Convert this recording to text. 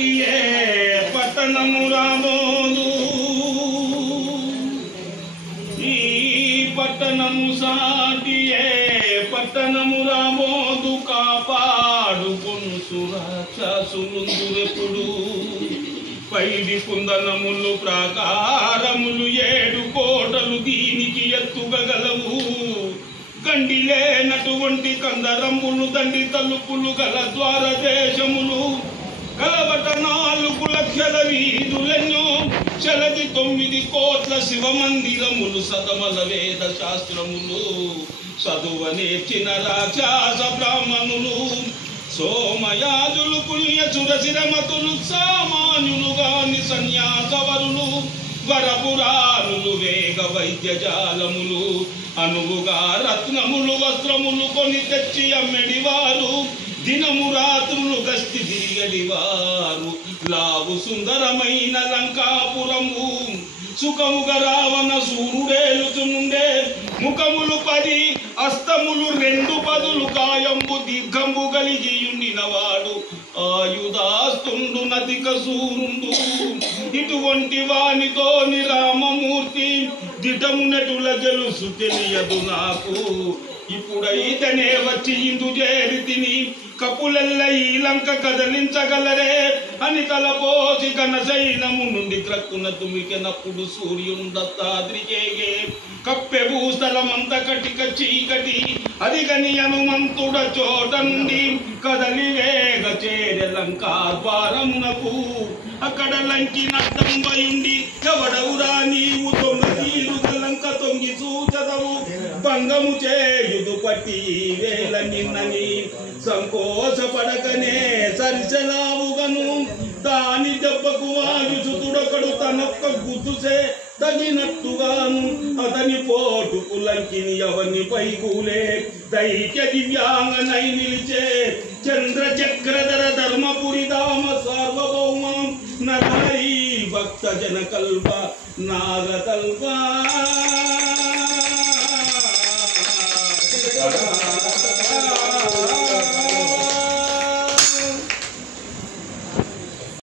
సాటియే పట్టణము రాబోదు ఈ పట్టణము సాటియే పట్టణము రాబోదు కాపాడుకొను సురాక్షసులుందురెప్పుడు పైడి కుందనములు ప్రాకారములు 7 కోటలు దీనికి ఎత్తుగలవు గండిలేనటువంటి కందరములు దండి తలుపులు గల ద్వార దేశములు కలవట 4 లక్షల వీధులెన్నో చలది 9 కోట్ల శివ మందిరములు సదమల వేద శాస్త్రములు చదువ నేర్చిన రాక్షస బ్రాహ్మణులు సోమయాజులు పుణ్య సురశిరమతులు సామాన్యులు గాని సన్యాసవరులు వరపురాణులు వేగ వైద్య జాలములు అనువుగా రత్నములు వస్త్రములు కొని తెచ్చి అమ్మెడివారు దినము రాత్రులు గస్తి తిరిగడివారు లావు సుందరమైన లంకాపురము సుఖముగా రావణ సూర్యుడేలుచునుండే ముఖములు 10 అస్తములు 2 పదులు కాయంబు దీర్ఘంబు కలిగి ఉండినవాడు ఆయుధాస్తుండు నతిక సూరుండు ఇటువంటి వానితోని రామమూర్తి దిటమునటుల గెలుసు తెలియదు నాకు ఇప్పుడైతేనే వచ్చి ఇందు చేరితిని కపులెల్ల ఈ లంక కదలించగలరే అని తలపోసి ఘనశైలము నుండి క్రక్కున తుమికెనప్పుడు సూర్యుండత్తాద్రికేగే కప్పె భూస్థలమంత కటిక చీకటి అది గని హనుమంతుడ చోటండి కదలి వేగ చేరె లంకా ద్వారమునకు అక్కడ లంకి నడ్డంబయుండి ఎవడవురా నీవు దొంగ తీరుగా లంక తొంగి సూచదవు భంగము చేయుదు పట్టి వేల నిన్నని సంకోచపడకనే సరిసెలావుగను దాని దెబ్బకు వాయుసుతుడొకడు తనొక్క గుద్దుసే తగినట్టుగాను అతని పోటుకు లంకిని ఎవరిని పైకూలే దైత్య దివ్యాంగనై నిలిచే చంద్రచక్రధర ధర్మపురి దామ సార్వభౌమ నరహరి భక్త జనకల్ప నాగకల్ప